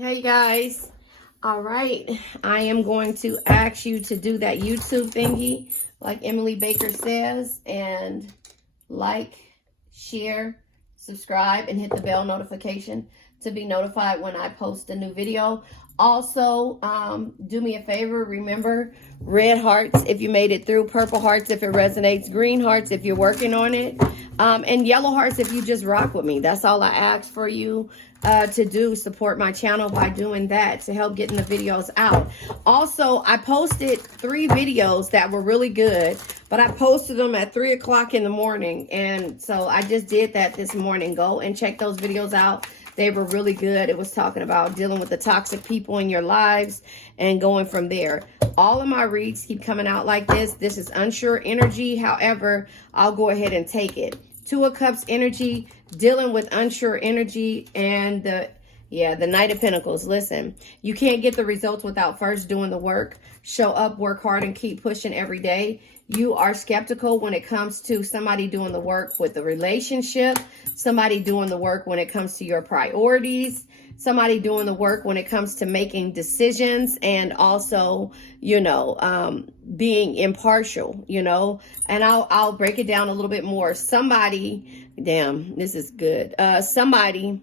Hey guys. All right. I am going to ask you to do that YouTube thingy like Emily Baker says, and like, share, subscribe, and hit the bell notification to be notified when I post a new video. Also, do me a favor. Remember, red hearts if you made it through, purple hearts if it resonates, green hearts if you're working on it, and yellow hearts if you just rock with me. That's all I ask for you to do. Support my channel by doing that to help getting the videos out. Also, I posted 3 videos that were really good, but I posted them at 3 o'clock in the morning. And so I just did that this morning. Go and check those videos out. They were really good. It was talking about dealing with the toxic people in your lives and going from there. All of my reads keep coming out like this. This is unsure energy. However, I'll go ahead and take it. 2 of Cups energy, dealing with unsure energy, and the Knight of Pentacles. Listen, you can't get the results without first doing the work. Show up, work hard, and keep pushing every day. You are skeptical when it comes to somebody doing the work with the relationship, somebody doing the work when it comes to your priorities, somebody doing the work when it comes to making decisions, and also, being impartial, and I'll break it down a little bit more. Somebody, damn, this is good. Somebody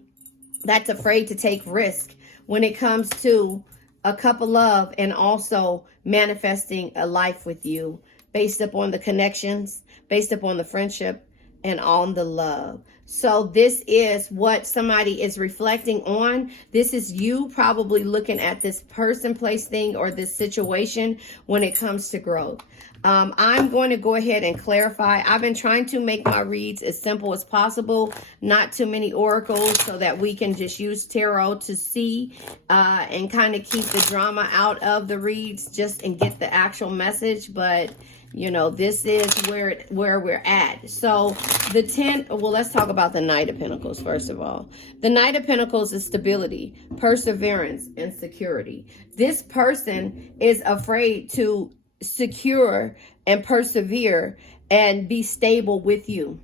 that's afraid to take risk when it comes to a cup of love and also manifesting a life with you based upon the connections, based upon the friendship, and on the love. So this is what somebody is reflecting on. This is you probably looking at this person, place, thing, or this situation when it comes to growth. I'm going to go ahead and clarify. I've been trying to make my reads as simple as possible, not too many oracles, so that we can just use tarot to see and kind of keep the drama out of the reads and get the actual message. But this is where we're at. So the 10, well, let's talk about the Knight of Pentacles first of all. The Knight of Pentacles is stability, perseverance, and security. This person is afraid to secure and persevere and be stable with you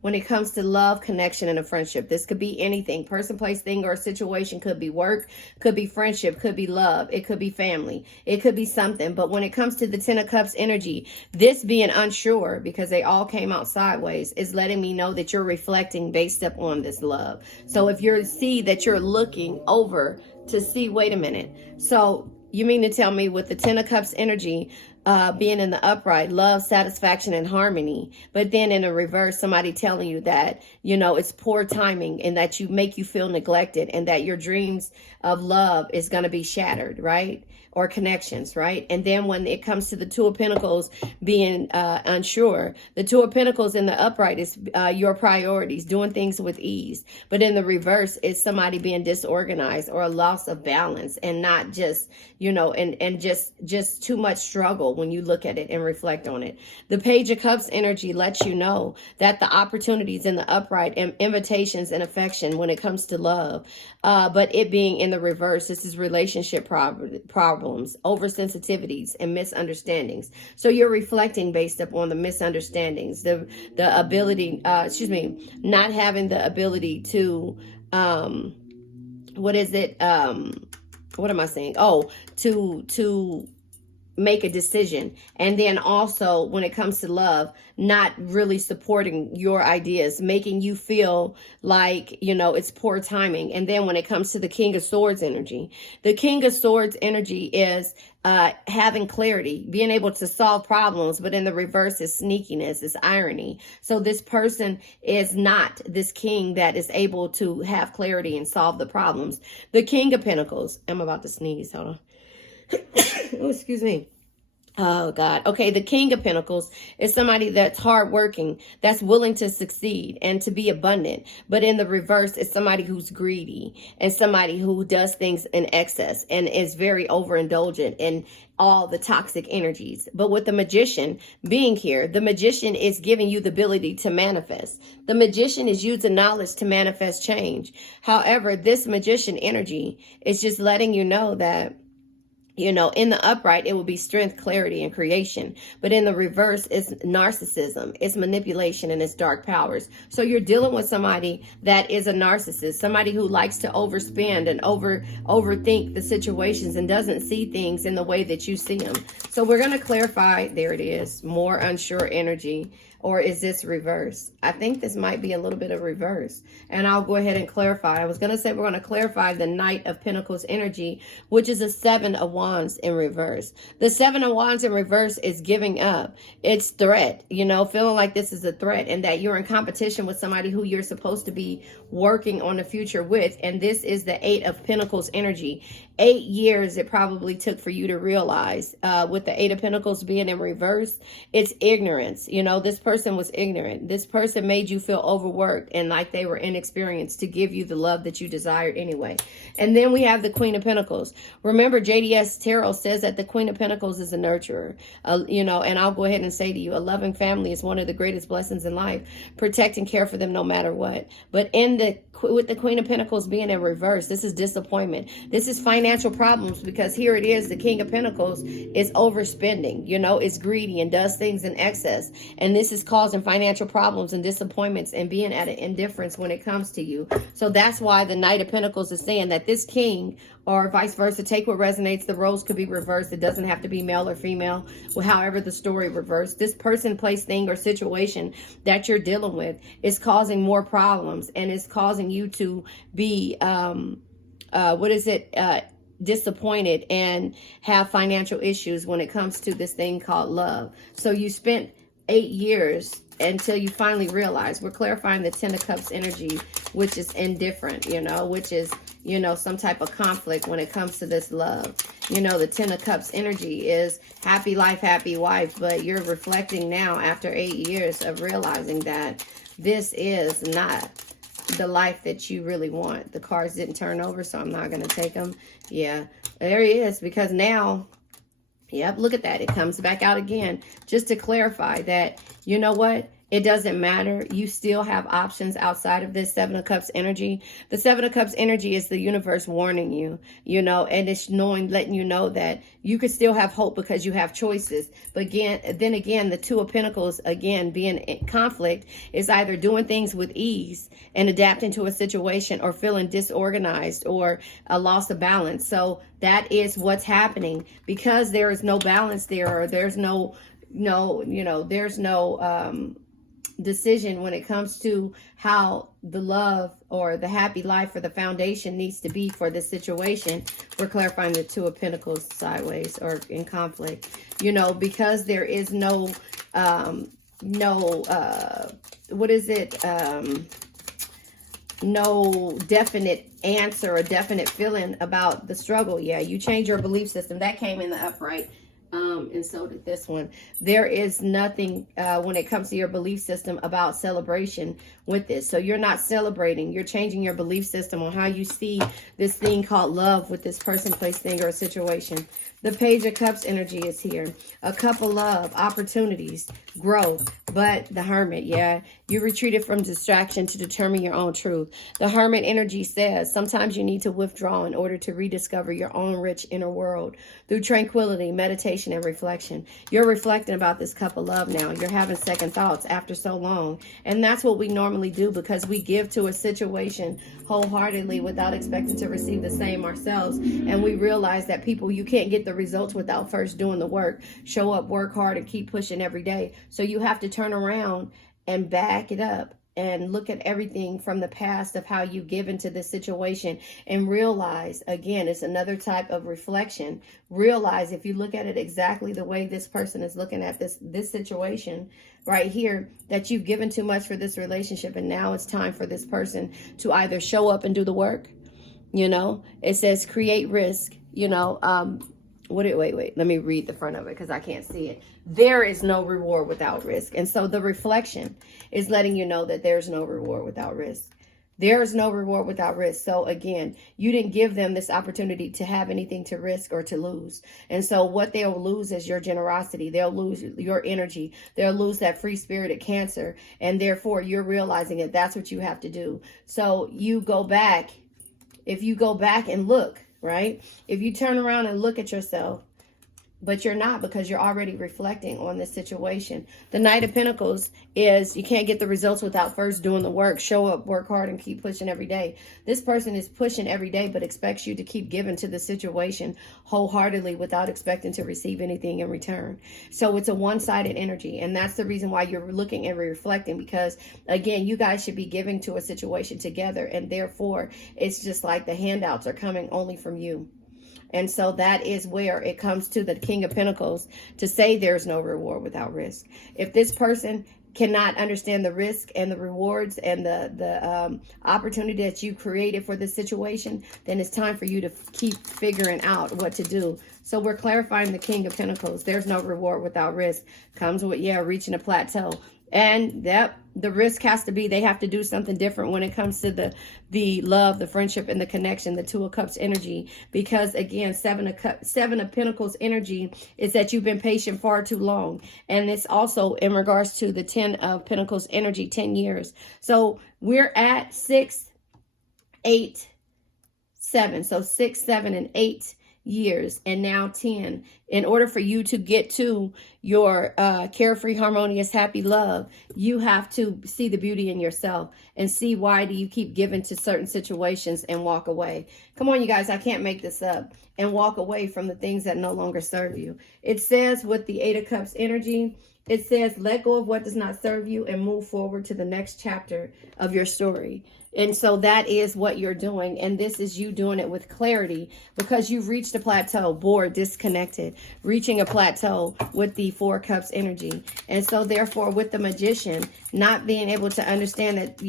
when it comes to love, connection, and a friendship. This could be anything. Person, place, thing, or a situation. Could be work, could be friendship, could be love, it could be family, it could be something. But when it comes to the 10 of Cups energy, this being unsure, because they all came out sideways, is letting me know that you're reflecting based up on this love. So if you're that you're looking over to see, wait a minute. So you mean to tell me with the 10 of Cups energy, being in the upright, love, satisfaction, and harmony, but then in the reverse, somebody telling you that, it's poor timing and that you feel neglected and that your dreams of love is going to be shattered, right? Or connections, right? And then when it comes to the 2 of Pentacles being unsure, the 2 of Pentacles in the upright is your priorities, doing things with ease. But in the reverse is somebody being disorganized or a loss of balance, and not just, and just too much struggle when you look at it and reflect on it. The Page of Cups energy lets you know that the opportunities in the upright and invitations and affection when it comes to love, but it being in the reverse, this is relationship problems, oversensitivities, and misunderstandings. So you're reflecting based upon the misunderstandings, the ability, not having the ability to, what am I saying? Oh, to make a decision. And then also when it comes to love, not really supporting your ideas, making you feel like, it's poor timing. And then when it comes to the King of Swords energy, the King of Swords energy is having clarity, being able to solve problems, but in the reverse is sneakiness, is irony. So this person is not this king that is able to have clarity and solve the problems. The King of Pentacles, I'm about to sneeze, hold on. Oh, excuse me. Oh, God. Okay, the King of Pentacles is somebody that's hardworking, that's willing to succeed and to be abundant. But in the reverse, it's somebody who's greedy and somebody who does things in excess and is very overindulgent in all the toxic energies. But with the Magician being here, the Magician is giving you the ability to manifest. The Magician is using knowledge to manifest change. However, this Magician energy is just letting you know that You know, in the upright, it will be strength, clarity, and creation. But in the reverse, it's narcissism, it's manipulation, and it's dark powers. So you're dealing with somebody that is a narcissist, somebody who likes to overspend and overthink the situations and doesn't see things in the way that you see them. So we're going to clarify. There it is. More unsure energy. Or is this reverse? I think this might be a little bit of reverse. And I'll go ahead and clarify. I was going to say we're going to clarify the Knight of Pentacles energy, which is a 7 of Wands in reverse. The 7 of Wands in reverse is giving up. It's threat, you know, feeling like this is a threat and that you're in competition with somebody who you're supposed to be working on the future with. And this is the 8 of Pentacles energy. 8 years it probably took for you to realize with the 8 of Pentacles being in reverse, it's ignorance. You know, this person was ignorant. This person made you feel overworked and like they were inexperienced to give you the love that you desired anyway. And then we have the Queen of Pentacles. Remember, JDS Tarot says that the Queen of Pentacles is a nurturer. You know, and I'll go ahead and say to you, a loving family is one of the greatest blessings in life. Protect and care for them no matter what. But with the Queen of Pentacles being in reverse, this is disappointment. This is financial problems, because here it is, the King of Pentacles is overspending, you know, is greedy and does things in excess. And this is causing financial problems and disappointments and being at an indifference when it comes to you. So that's why the Knight of Pentacles is saying that this king, or vice versa, take what resonates. The roles could be reversed. It doesn't have to be male or female. Well, however the story reversed, this person, place, thing, or situation that you're dealing with is causing more problems and is causing you to be, disappointed and have financial issues when it comes to this thing called love. So you spent 8 years until you finally realize. We're clarifying the 10 of Cups energy, which is indifferent, you know, which is, you know, some type of conflict when it comes to this love. You know, the 10 of Cups energy is happy life, happy wife, but you're reflecting now after 8 years of realizing that this is not the life that you really want. The cards didn't turn over, so I'm not going to take them. Yeah, there he is, because now, yep, look at that. It comes back out again, just to clarify that, you know what? It doesn't matter. You still have options outside of this 7 of Cups energy. The 7 of Cups energy is the universe warning you, you know, and it's letting you know that you could still have hope because you have choices. But then again, the 2 of Pentacles, again, being in conflict, is either doing things with ease and adapting to a situation, or feeling disorganized or a loss of balance. So that is what's happening, because there is no balance there, or there's no decision when it comes to how the love or the happy life or the foundation needs to be for this situation. We're clarifying the 2 of Pentacles sideways or in conflict, you know, because there is no definite answer or definite feeling about the struggle. Yeah, you change your belief system. That came in the upright. And so did this one. There is nothing when it comes to your belief system about celebration with this. So you're not celebrating. You're changing your belief system on how you see this thing called love with this person, place, thing, or situation. The Page of Cups energy is here. A cup of love, opportunities, growth. But the Hermit, yeah, you retreated from distraction to determine your own truth. The Hermit energy says sometimes you need to withdraw in order to rediscover your own rich inner world through tranquility, meditation, and reflection. You're reflecting about this cup of love now. You're having second thoughts after so long. And that's what we normally do, because we give to a situation wholeheartedly without expecting to receive the same ourselves. And we realize that you can't get the results without first doing the work. Show up, work hard, and keep pushing every day. So you have to turn around and back it up and look at everything from the past of how you give into this situation and realize, again, it's another type of reflection. Realize, if you look at it exactly the way this person is looking at this situation right here, that you've given too much for this relationship, and now it's time for this person to either show up and do the work. You know, it says create risk, you know, wait, let me read the front of it because I can't see it. There is no reward without risk. And so the reflection is letting you know that there's no reward without risk. There is no reward without risk. So again, you didn't give them this opportunity to have anything to risk or to lose. And so what they'll lose is your generosity. They'll lose your energy. They'll lose that free spirited Cancer. And therefore you're realizing that that's what you have to do. So you go back. If you go back and look, right? If you turn around and look at yourself, but you're not, because you're already reflecting on this situation. The Knight of Pentacles is you can't get the results without first doing the work. Show up, work hard, and keep pushing every day. This person is pushing every day, but expects you to keep giving to the situation wholeheartedly without expecting to receive anything in return. So it's a one-sided energy, and that's the reason why you're looking and reflecting, because again, you guys should be giving to a situation together, and therefore it's just like the handouts are coming only from you. And so that is where it comes to the King of Pentacles to say there's no reward without risk. If this person cannot understand the risk and the rewards and the opportunity that you created for this situation, then it's time for you to keep figuring out what to do. So we're clarifying the King of Pentacles. There's no reward without risk. Comes with, reaching a plateau. And the risk has to be, they have to do something different when it comes to the love, the friendship, and the connection, the Two of Cups energy. Because again, Seven of Pentacles energy is that you've been patient far too long. And it's also in regards to the 10 of Pentacles energy, 10 years. So we're at 6, 8, 7. So 6, 7, and 8 years, and now 10. In order for you to get to your carefree, harmonious, happy love, you have to see the beauty in yourself and see why do you keep giving to certain situations and walk away. Come on, you guys, I can't make this up. And walk away from the things that no longer serve you. It says with the 8 of Cups energy, it says, let go of what does not serve you and move forward to the next chapter of your story. And so that is what you're doing. And this is you doing it with clarity, because you've reached a plateau, bored, disconnected, reaching a plateau with the 4 Cups energy. And so therefore with the Magician, not being able to understand that,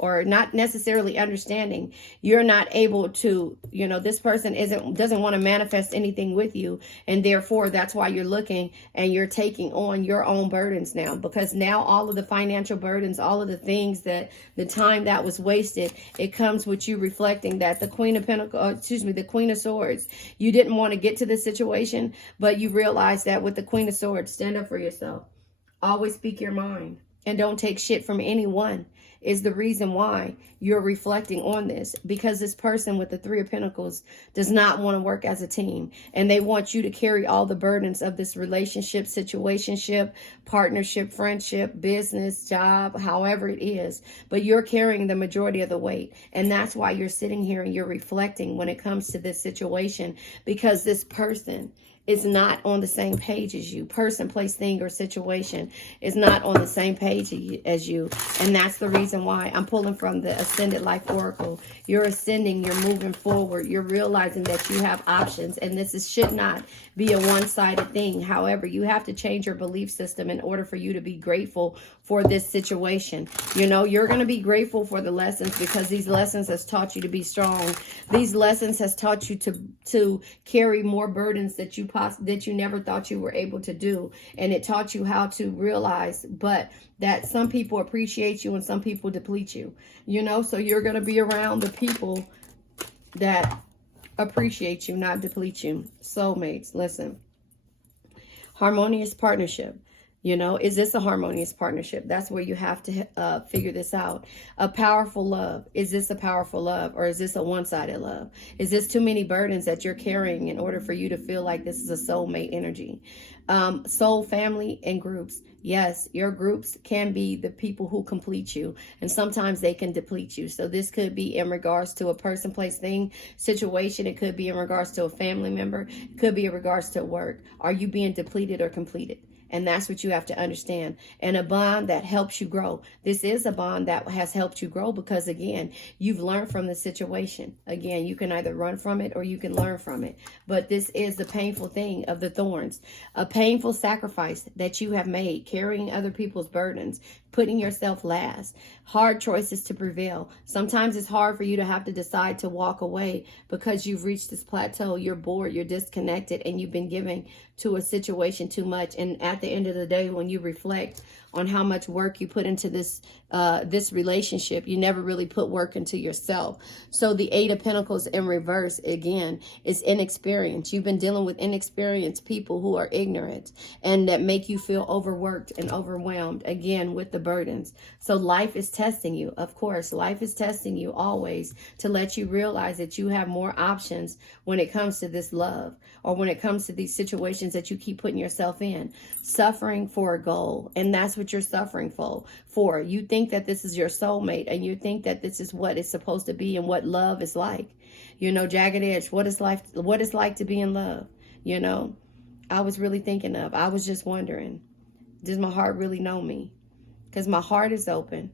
or not necessarily understanding, you're not able to, this person doesn't want to manifest anything with you. And therefore that's why you're looking and you're taking on your own burdens now, because now all of the financial burdens, all of the things that the time that was wasted, it comes with you reflecting that the Queen of Pentacles, the Queen of Swords, you didn't want to get to this situation, but you realize that with the Queen of Swords, stand up for yourself. Always speak your mind and don't take shit from anyone is the reason why you're reflecting on this, because this person with the 3 of Pentacles does not want to work as a team, and they want you to carry all the burdens of this relationship, situationship, partnership, friendship, business, job, however it is, but you're carrying the majority of the weight. And that's why you're sitting here and you're reflecting when it comes to this situation, because this person is not on the same page as you. Person, place, thing, or situation is not on the same page as you. And that's the reason why I'm pulling from the Ascended Life Oracle. You're ascending, you're moving forward, you're realizing that you have options, and should not be a one-sided thing. However, you have to change your belief system in order for you to be grateful for this situation. You're going to be grateful for the lessons, because these lessons has taught you to be strong. These lessons has taught you to carry more burdens that you never thought you were able to do. And it taught you how to realize, but that some people appreciate you and some people deplete you. So you're going to be around the people that appreciate you, not deplete you. Soulmates, listen. Harmonious partnership. Is this a harmonious partnership? That's where you have to figure this out. A powerful love. Is this a powerful love, or is this a one-sided love? Is this too many burdens that you're carrying in order for you to feel like this is a soulmate energy? Soul, family, and groups. Yes, your groups can be the people who complete you, and sometimes they can deplete you. So this could be in regards to a person, place, thing, situation. It could be in regards to a family member. It could be in regards to work. Are you being depleted or completed? And that's what you have to understand. And a bond that helps you grow. This is a bond that has helped you grow, because again, you've learned from the situation. Again, you can either run from it or you can learn from it. But this is the painful thing of the thorns. A painful sacrifice that you have made, carrying other people's burdens, putting yourself last. Hard choices to prevail. Sometimes it's hard for you to have to decide to walk away because you've reached this plateau. You're bored, you're disconnected, and you've been giving to a situation too much. And at the end of the day, when you reflect on how much work you put into this this relationship. You never really put work into yourself. So the Eight of Pentacles in reverse, again, is inexperience. You've been dealing with inexperienced people who are ignorant and that make you feel overworked and overwhelmed, again, with the burdens. So life is testing you. Of course, life is testing you always to let you realize that you have more options when it comes to this love, or when it comes to these situations that you keep putting yourself in. Suffering for a goal, and that's what you're suffering for. You think that this is your soulmate, and you think that this is what it's supposed to be and what love is like. You know, jagged edge, what is like to be in love? You know, I was really thinking of, I was just wondering, does my heart really know me? Because my heart is open,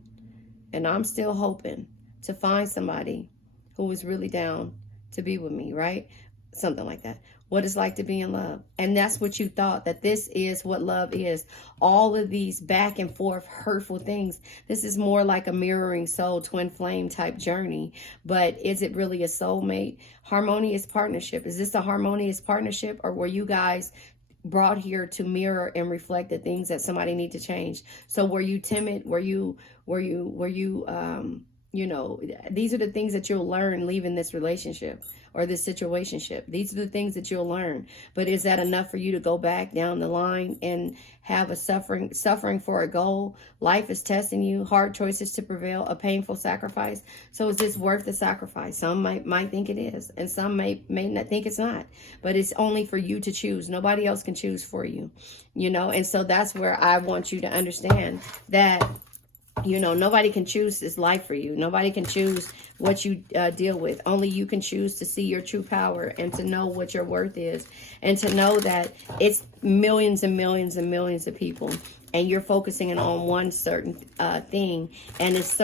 and I'm still hoping to find somebody who is really down to be with me, right? Something like that. What it's like to be in love. And that's what you thought, that this is what love is. All of these back and forth hurtful things. This is more like a mirroring soul, twin flame type journey. But is it really a soulmate? Harmonious partnership. Is this a harmonious partnership, or were you guys brought here to mirror and reflect the things that somebody need to change? So were you timid? Were you you know, these are the things that you'll learn leaving this relationship or this situationship. These are the things that you'll learn. But is that enough for you to go back down the line and have a suffering for a goal? Life is testing you, hard choices to prevail, a painful sacrifice. So is this worth the sacrifice? Some might think it is, and some may not think it's not. But it's only for you to choose. Nobody else can choose for you, you know. And so that's where I want you to understand that, you know, nobody can choose this life for you. Nobody can choose what you deal with. Only you can choose to see your true power and to know what your worth is, and to know that it's millions and millions and millions of people, and you're focusing on one certain thing, and it's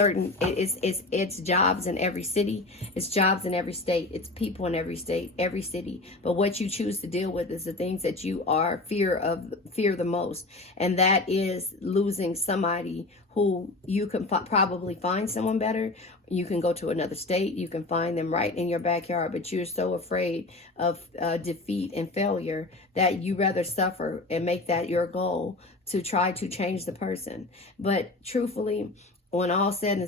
jobs in every city, it's jobs in every state, it's people in every state, every city. But what you choose to deal with is the things that you are fear the most, and that is losing somebody who you can probably find someone better. You can go to another state, you can find them right in your backyard, but you're so afraid of defeat and failure that you rather suffer and make that your goal to try to change the person. But truthfully, when all is said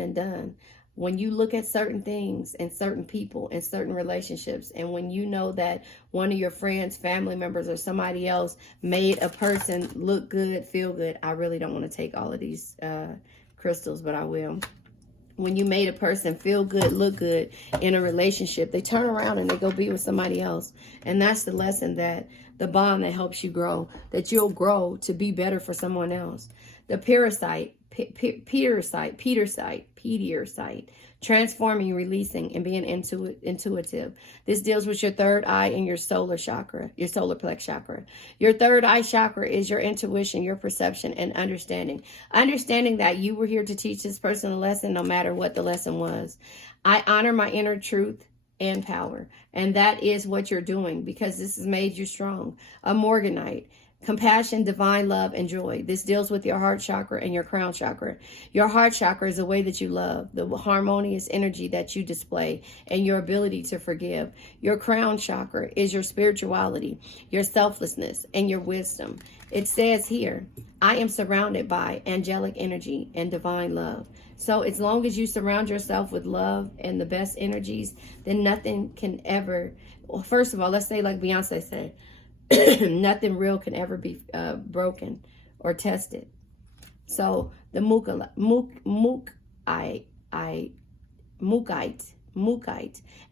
and done, when you look at certain things and certain people and certain relationships, and when you know that one of your friends, family members, or somebody else made a person look good, feel good. I really don't want to take all of these crystals, but I will. When you made a person feel good, look good in a relationship, they turn around and they go be with somebody else. And that's the lesson, that the bond that helps you grow, that you'll grow to be better for someone else. The parasite, Pedersite, transforming, releasing, and being intuitive. This deals with your third eye and your solar chakra, your solar plex chakra. Your third eye chakra is your intuition, your perception, and understanding. Understanding that you were here to teach this person a lesson, no matter what the lesson was. I honor my inner truth and power, and that is what you're doing, because this has made you strong. A Morganite. Compassion, divine love, and joy. This deals with your heart chakra and your crown chakra. Your heart chakra is the way that you love, the harmonious energy that you display, and your ability to forgive. Your crown chakra is your spirituality, your selflessness, and your wisdom. It says here, I am surrounded by angelic energy and divine love. So as long as you surround yourself with love and the best energies, then nothing can ever, well, first of all, let's say like Beyonce said, nothing real can ever be broken or tested. So the Mukite,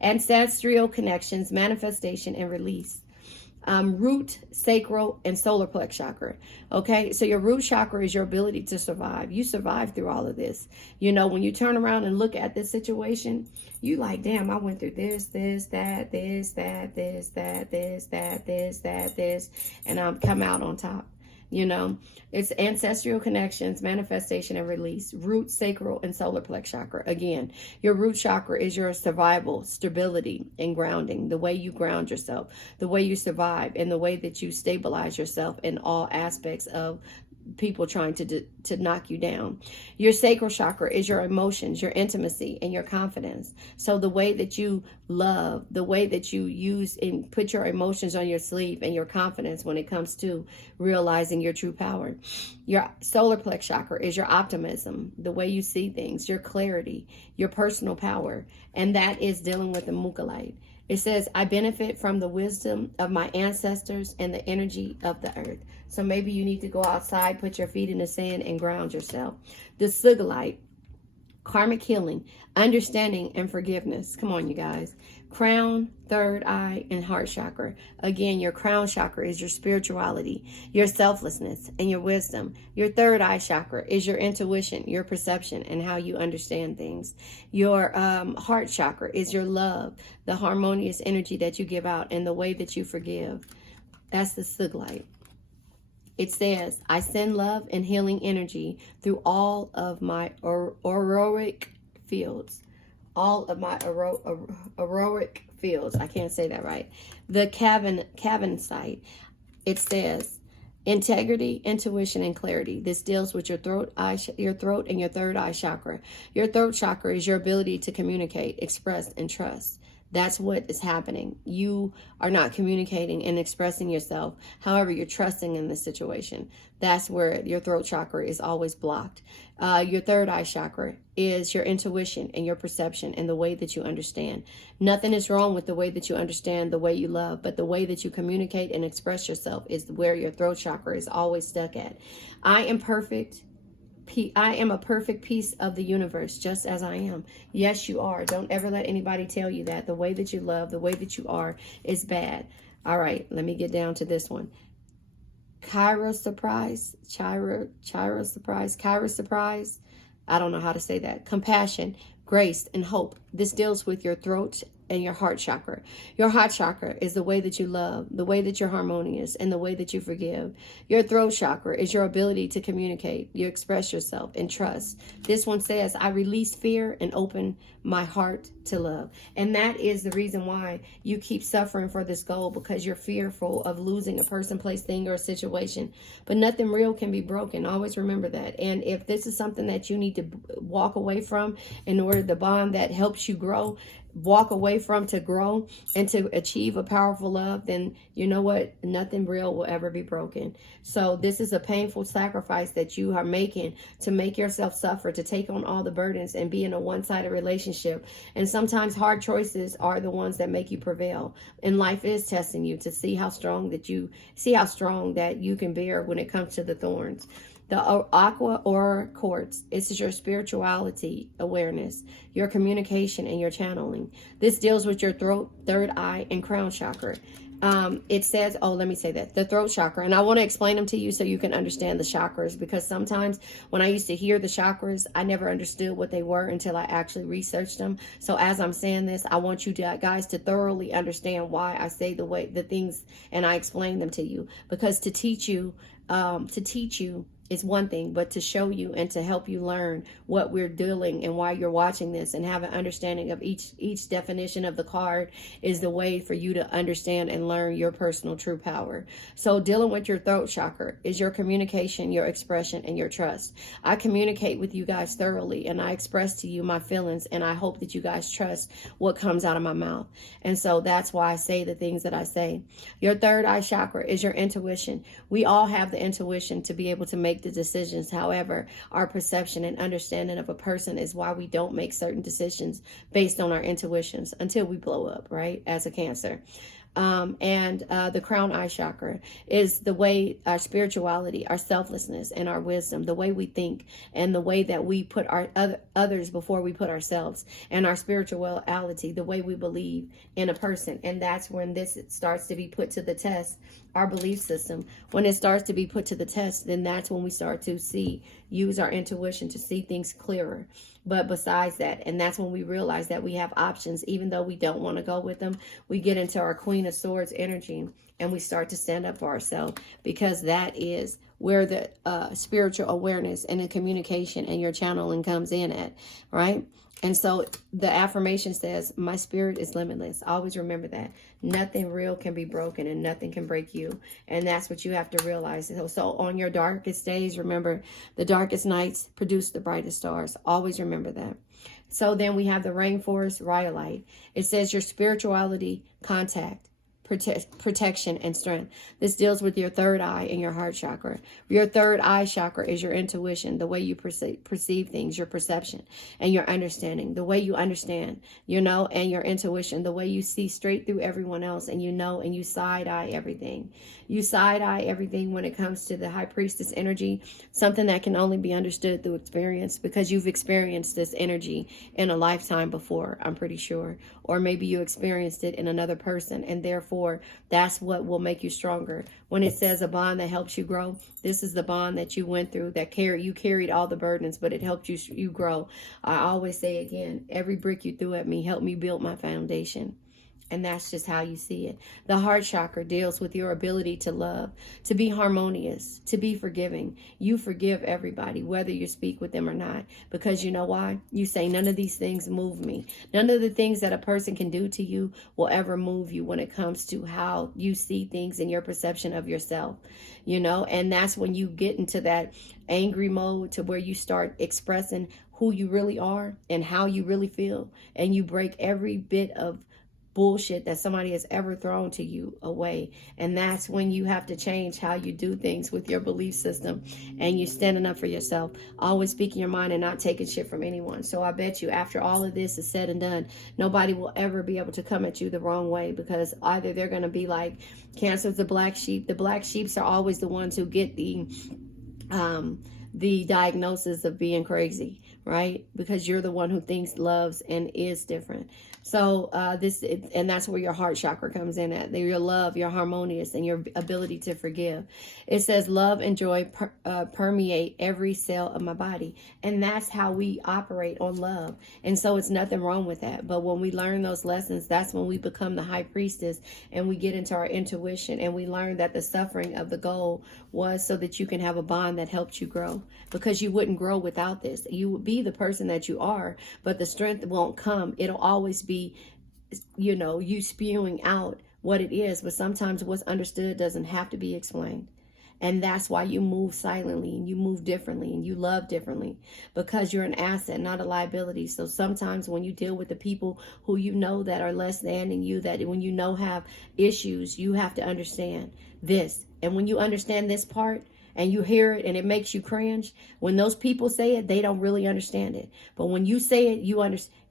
ancestral connections, manifestation, and release. Root, sacral, and solar plex chakra. Okay, so your root chakra is your ability to survive. You survive through all of this. You know, when you turn around and look at this situation, you like, damn, I went through this, that, and I'm come out on top. You know, it's ancestral connections, manifestation, and release. Root, sacral, and solar plex chakra. Again, your root chakra is your survival, stability, and grounding. The way you ground yourself, the way you survive, and the way that you stabilize yourself in all aspects of people trying to knock you down. Your sacral chakra is your emotions, your intimacy, and your confidence. So the way that you love, the way that you use and put your emotions on your sleeve, and your confidence when it comes to realizing your true power. Your solar plex chakra is your optimism, the way you see things, your clarity, your personal power, and that is dealing with the Mukalite. It says, I benefit from the wisdom of my ancestors and the energy of the earth. So maybe you need to go outside, put your feet in the sand, and ground yourself. The Sugalite, karmic healing, understanding, and forgiveness. Come on, you guys. Crown, third eye, and heart chakra. Again, your crown chakra is your spirituality, your selflessness, and your wisdom. Your third eye chakra is your intuition, your perception, and how you understand things. Your heart chakra is your love, the harmonious energy that you give out, and the way that you forgive. That's the Sugalite. It says, I send love and healing energy through all of my auroric fields. All of my auroric fields. I can't say that right. The Cavan site. It says, integrity, intuition, and clarity. This deals with your throat, and your third eye chakra. Your throat chakra is your ability to communicate, express, and trust. That's what is happening. You are not communicating and expressing yourself. However, you're trusting in the situation. That's where your throat chakra is always blocked. Your third eye chakra is your intuition and your perception and the way that you understand. Nothing is wrong with the way that you understand, the way you love, but the way that you communicate and express yourself is where your throat chakra is always stuck at. I am perfect. I am a perfect piece of the universe, just as I am. Yes, you are. Don't ever let anybody tell you that the way that you love, the way that you are is bad. All right, let me get down to this one. Kyra surprise. I don't know how to say that. Compassion, grace, and hope. This deals with your throat and your heart chakra. Your heart chakra is the way that you love, the way that you're harmonious, and the way that you forgive. Your throat chakra is your ability to communicate, you express yourself, and trust. This one says, I release fear and open my heart to love. And that is the reason why you keep suffering for this goal, because you're fearful of losing a person, place, thing, or a situation. But nothing real can be broken. Always remember that. And if this is something that you need to walk away from in order to bond that helps you grow, walk away from to grow and to achieve a powerful love, then you know what? Nothing real will ever be broken. So this is a painful sacrifice that you are making to make yourself suffer, to take on all the burdens and be in a one-sided relationship. And sometimes hard choices are the ones that make you prevail. And life is testing you to see how strong that you can bear when it comes to the thorns. The aqua aura quartz, this is your spirituality awareness, your communication, and your channeling. This deals with your throat, third eye, and crown chakra. It says, let me say that, the throat chakra, and I want to explain them to you so you can understand the chakras, because sometimes when I used to hear the chakras, I never understood what they were until I actually researched them. So as I'm saying this, I want you guys to thoroughly understand why I say the things and I explain them to you, because to teach you is one thing, but to show you and to help you learn what we're doing and why you're watching this and have an understanding of each definition of the card is the way for you to understand and learn your personal true power. So dealing with your throat chakra is your communication, your expression, and your trust. I communicate with you guys thoroughly and I express to you my feelings, and I hope that you guys trust what comes out of my mouth. And so that's why I say the things that I say. Your third eye chakra is your intuition. We all have the intuition to be able to make the decisions. However, our perception and understanding of a person is why we don't make certain decisions based on our intuitions until we blow up, right? As a Cancer. The crown eye chakra is the way our spirituality, our selflessness, and our wisdom, the way we think and the way that we put our others before we put ourselves, and our spirituality, the way we believe in a person. And that's when this starts to be put to the test, our belief system. When it starts to be put to the test, then that's when we start to use our intuition to see things clearer. But besides that, and that's when we realize that we have options, even though we don't want to go with them, we get into our Queen of Swords energy and we start to stand up for ourselves, because that is where the spiritual awareness and the communication and your channeling comes in at, right? And so the affirmation says, my spirit is limitless. Always remember that. Nothing real can be broken and nothing can break you. And that's what you have to realize. So on your darkest days, remember, the darkest nights produce the brightest stars. Always remember that. So then we have the rainforest rhyolite. It says your spirituality, contact, protection, and strength. This deals with your third eye and your heart chakra. Your third eye chakra is your intuition, the way you perceive things, your perception and your understanding, the way you understand, and your intuition, the way you see straight through everyone else, and and you side eye everything. You side eye everything when it comes to the high priestess energy, something that can only be understood through experience, because you've experienced this energy in a lifetime before, I'm pretty sure, or maybe you experienced it in another person, and therefore that's what will make you stronger. When it says a bond that helps you grow, this is the bond that you went through, that you carried all the burdens, but it helped you grow. I always say again, every brick you threw at me helped me build my foundation. And that's just how you see it. The heart chakra deals with your ability to love, to be harmonious, to be forgiving. You forgive everybody, whether you speak with them or not. Because you know why? You say, none of these things move me. None of the things that a person can do to you will ever move you when it comes to how you see things and your perception of yourself. And that's when you get into that angry mode, to where you start expressing who you really are and how you really feel. And you break every bit of bullshit that somebody has ever thrown to you away. And that's when you have to change how you do things with your belief system, and you standing up for yourself, always speaking your mind and not taking shit from anyone. So I bet you after all of this is said and done, nobody will ever be able to come at you the wrong way, because either they're going to be like Cancer's the black sheep. The black sheeps are always the ones who get the diagnosis of being crazy, right? Because you're the one who thinks, loves, and is different. So and that's where your heart chakra comes in at. Your love, your harmonious, and your ability to forgive. It says love and joy permeate every cell of my body. And that's how we operate on love. And so it's nothing wrong with that. But when we learn those lessons, that's when we become the high priestess, and we get into our intuition, and we learn that the suffering of the goal was so that you can have a bond that helped you grow. Because you wouldn't grow without this. You would be the person that you are, but the strength won't come. It'll always be, you spewing out what it is. But sometimes what's understood doesn't have to be explained. And that's why you move silently, and you move differently, and you love differently, because you're an asset, not a liability. So sometimes when you deal with the people who that are less than you, that when have issues, you have to understand this. And when you understand this part, and you hear it and it makes you cringe, when those people say it, they don't really understand it. But when you say it,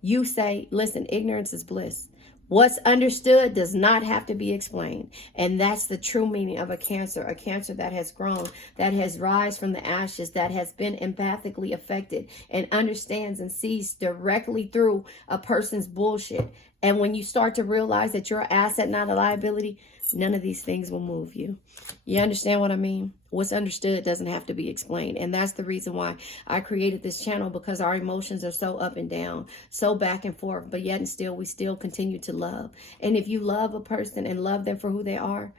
you say, listen, ignorance is bliss. What's understood does not have to be explained. And that's the true meaning of a cancer that has grown, that has rise from the ashes, that has been empathically affected and understands and sees directly through a person's bullshit. And when you start to realize that you're an asset, not a liability, none of these things will move you. You understand what I mean? What's understood doesn't have to be explained. And that's the reason why I created this channel, because our emotions are so up and down, so back and forth, but yet and still, we still continue to love. And if you love a person and love them for who they are,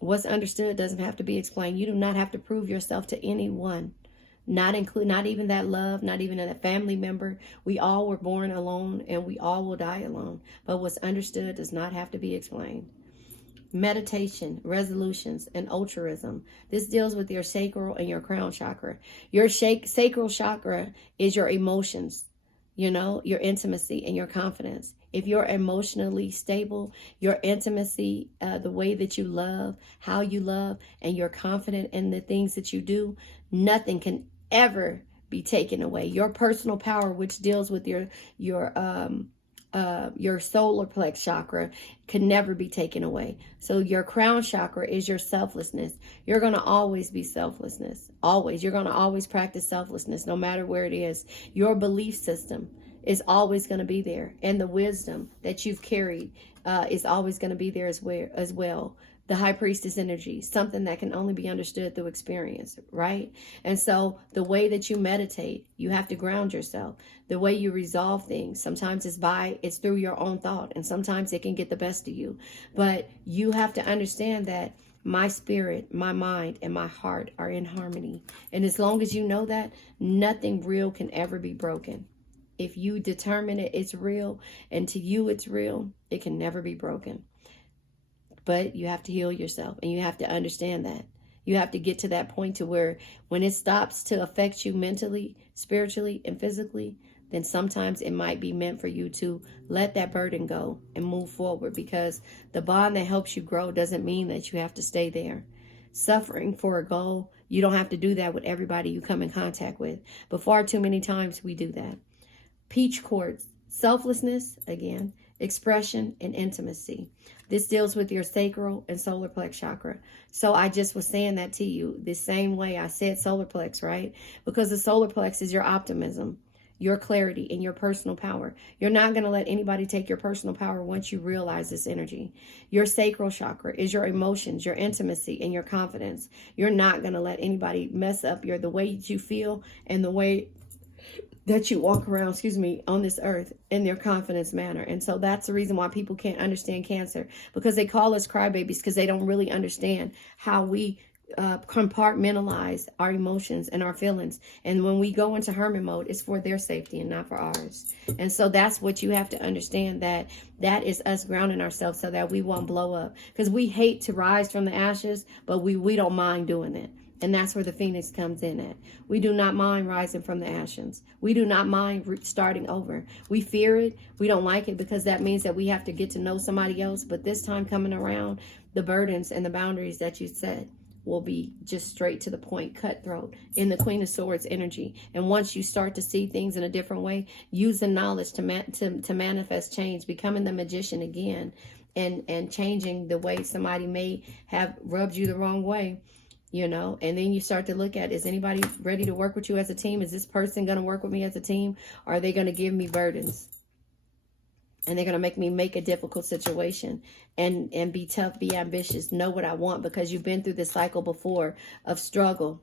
what's understood doesn't have to be explained. You do not have to prove yourself to anyone. Not even that love, not even a family member. We all were born alone, and we all will die alone. But what's understood does not have to be explained. Meditation, resolutions, and altruism. This deals with your sacral and your crown chakra. Your sacral chakra is your emotions, your intimacy and your confidence. If you're emotionally stable, your intimacy, the way that you love, how you love, and you're confident in the things that you do, nothing can ever be taken away. Your personal power, which deals with your solar plex chakra, can never be taken away. So your crown chakra is your selflessness. You're going to always be selflessness. Always. You're going to always practice selflessness, no matter where it is. Your belief system is always going to be there. And the wisdom that you've carried is always going to be there as well. The high priestess energy, something that can only be understood through experience, right? And so the way that you meditate, you have to ground yourself. The way you resolve things, sometimes it's through your own thought, and sometimes it can get the best of you. But you have to understand that my spirit, my mind, and my heart are in harmony. And as long as you know that, nothing real can ever be broken. If you determine it's real, and to you it's real, it can never be broken. But you have to heal yourself, and you have to understand that. You have to get to that point to where when it stops to affect you mentally, spiritually, and physically, then sometimes it might be meant for you to let that burden go and move forward, because the bond that helps you grow doesn't mean that you have to stay there. Suffering for a goal, you don't have to do that with everybody you come in contact with. But far too many times we do that. Peach quartz, selflessness, again, expression, and intimacy. This deals with your sacral and solar plex chakra. So I just was saying that to you the same way I said solar plex, right? Because the solar plex is your optimism, your clarity, and your personal power. You're not going to let anybody take your personal power once you realize this energy. Your sacral chakra is your emotions, your intimacy, and your confidence. You're not going to let anybody mess up the way you feel and the way that you walk around, on this earth in their confidence manner. And so that's the reason why people can't understand Cancer, because they call us crybabies, because they don't really understand how we compartmentalize our emotions and our feelings. And when we go into hermit mode, it's for their safety and not for ours. And so that's what you have to understand, that is us grounding ourselves so that we won't blow up, because we hate to rise from the ashes, but we don't mind doing it. And that's where the phoenix comes in at. We do not mind rising from the ashes. We do not mind starting over. We fear it. We don't like it, because that means that we have to get to know somebody else. But this time coming around, the burdens and the boundaries that you set will be just straight to the point, cutthroat, in the Queen of Swords energy. And once you start to see things in a different way, use the knowledge to manifest change, becoming the magician again, and changing the way somebody may have rubbed you the wrong way. And then you start to look at, is anybody ready to work with you as a team? Is this person going to work with me as a team? Or are they going to give me burdens? And they're going to make me make a difficult situation and be tough, be ambitious, know what I want, because you've been through this cycle before of struggle,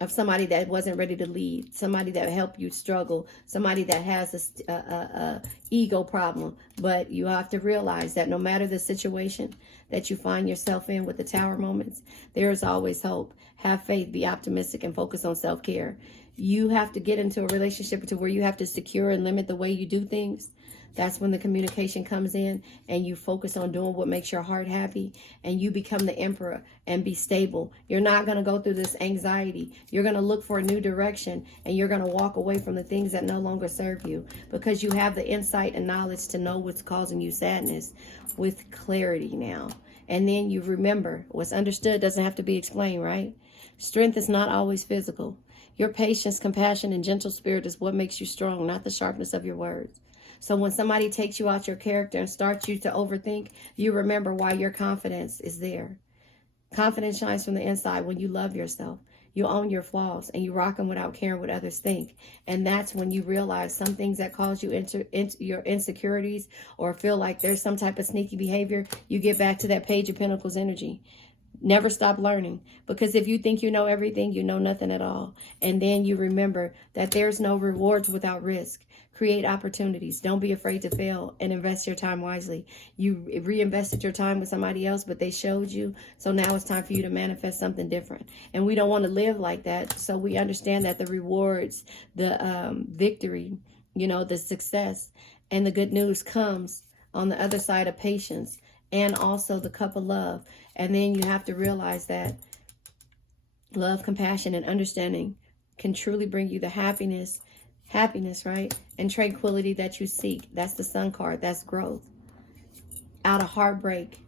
of somebody that wasn't ready to lead, somebody that helped you struggle, somebody that has a ego problem. But you have to realize that no matter the situation that you find yourself in with the tower moments, there is always hope. Have faith, be optimistic, and focus on self-care. You have to get into a relationship to where you have to secure and limit the way you do things. That's when the communication comes in, and you focus on doing what makes your heart happy, and you become the emperor and be stable. You're not going to go through this anxiety. You're going to look for a new direction, and you're going to walk away from the things that no longer serve you, because you have the insight and knowledge to know what's causing you sadness with clarity now. And then you remember, what's understood doesn't have to be explained, right? Strength is not always physical. Your patience, compassion, and gentle spirit is what makes you strong, not the sharpness of your words. So when somebody takes you out your character and starts you to overthink, you remember why your confidence is there. Confidence shines from the inside when you love yourself. You own your flaws, and you rock them without caring what others think. And that's when you realize some things that cause you your insecurities, or feel like there's some type of sneaky behavior, you get back to that Page of Pentacles energy. Never stop learning, because if you think you know everything, you know nothing at all. And then you remember that there's no rewards without risk. Create opportunities. Don't be afraid to fail, and invest your time wisely. You reinvested your time with somebody else, but they showed you. So now it's time for you to manifest something different. And we don't want to live like that. So we understand that the rewards, the victory, the success, and the good news comes on the other side of patience, and also the cup of love. And then you have to realize that love, compassion, and understanding can truly bring you the happiness, right? And tranquility that you seek. That's the Sun card. That's growth. Out of heartbreak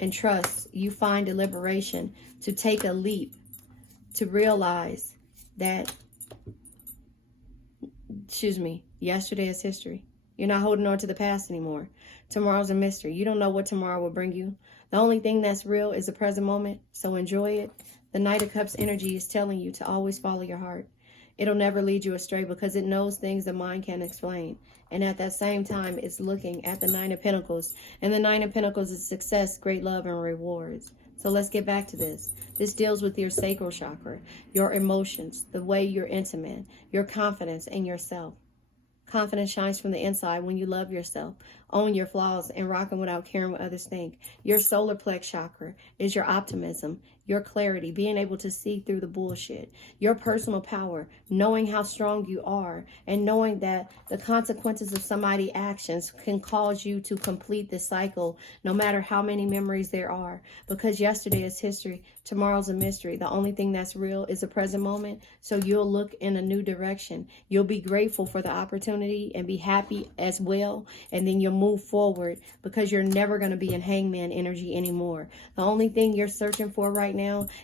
and trust, you find a liberation to take a leap, to realize that, yesterday is history. You're not holding on to the past anymore. Tomorrow's a mystery. You don't know what tomorrow will bring you. The only thing that's real is the present moment, so enjoy it. The Knight of Cups energy is telling you to always follow your heart. It'll never lead you astray, because it knows things the mind can't explain. And at that same time, it's looking at the Nine of Pentacles. And the Nine of Pentacles is success, great love, and rewards. So let's get back to this. This deals with your sacral chakra, your emotions, the way you're intimate, your confidence in yourself. Confidence shines from the inside when you love yourself, own your flaws, and rock them without caring what others think. Your solar plex chakra is your optimism, your clarity, being able to see through the bullshit, your personal power, knowing how strong you are, and knowing that the consequences of somebody's actions can cause you to complete this cycle, no matter how many memories there are. Because yesterday is history, tomorrow's a mystery. The only thing that's real is the present moment. So you'll look in a new direction. You'll be grateful for the opportunity and be happy as well. And then you'll move forward, because you're never going to be in hangman energy anymore. The only thing you're searching for right now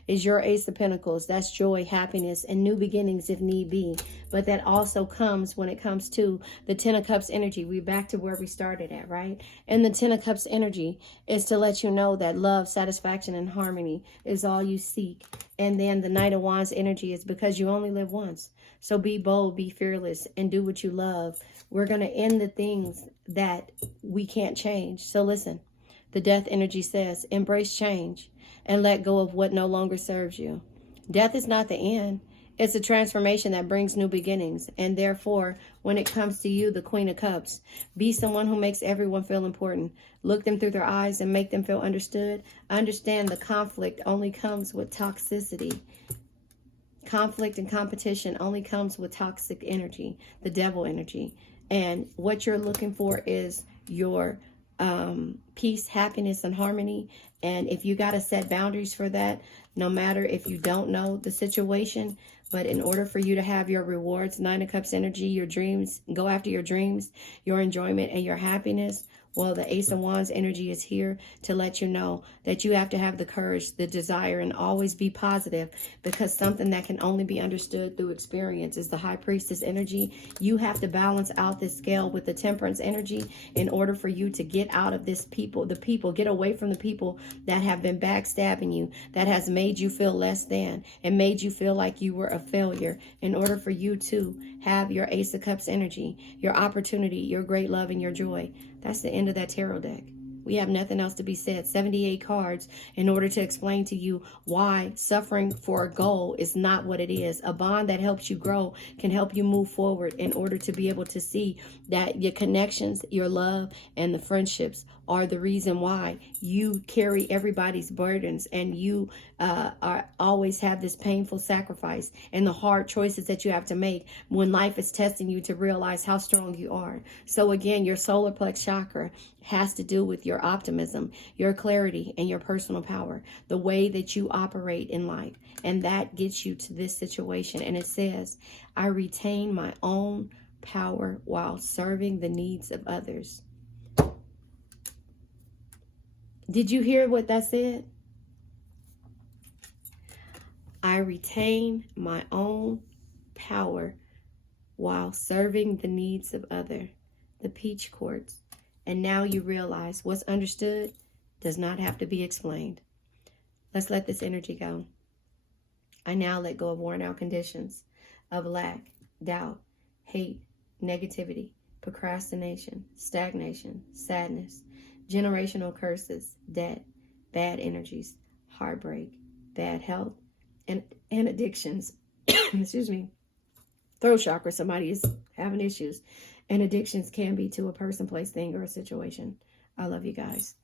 is your Ace of Pentacles. That's joy, happiness, and new beginnings if need be. But that also comes when it comes to the Ten of Cups energy. We're back to where we started at, right? And the Ten of Cups energy is to let you know that love, satisfaction, and harmony is all you seek. And then the Knight of Wands energy is because you only live once. So be bold, be fearless, and do what you love. We're going to end the things that we can't change. So listen, the Death energy says, embrace change and let go of what no longer serves you. Death is not the end. It's a transformation that brings new beginnings. And therefore, when it comes to you, the Queen of Cups, be someone who makes everyone feel important. Look them through their eyes and make them feel understood. Understand the conflict only comes with toxicity. Conflict and competition only comes with toxic energy, the devil energy. And what you're looking for is your peace, happiness, and harmony. And if you got to set boundaries for that, no matter if you don't know the situation, but in order for you to have your rewards, Nine of Cups energy, your dreams, go after your dreams, your enjoyment, and your happiness, well, the Ace of Wands energy is here to let you know that you have to have the courage, the desire, and always be positive, because something that can only be understood through experience is the High Priestess energy. You have to balance out this scale with the Temperance energy in order for you to get out of this get away from the people that have been backstabbing you, that has made you feel less than and made you feel like you were a failure, in order for you to have your Ace of Cups energy, your opportunity, your great love, and your joy. That's the end of that tarot deck. We have nothing else to be said. 78 cards in order to explain to you why suffering for a goal is not what it is. A bond that helps you grow can help you move forward in order to be able to see that your connections, your love, and the friendships are the reason why you carry everybody's burdens, and you always have this painful sacrifice and the hard choices that you have to make when life is testing you to realize how strong you are. So again, your solar plex chakra has to do with your optimism, your clarity, and your personal power, the way that you operate in life. And that gets you to this situation. And it says, I retain my own power while serving the needs of others. Did you hear what that said? I retain my own power while serving the needs of others. The Peach Quartz. And now you realize what's understood does not have to be explained. Let's let this energy go. I now let go of worn out conditions of lack, doubt, hate, negativity, procrastination, stagnation, sadness, generational curses, debt, bad energies, heartbreak, bad health, and addictions. Excuse me. Throat chakra, somebody is having issues. And addictions can be to a person, place, thing, or a situation. I love you guys.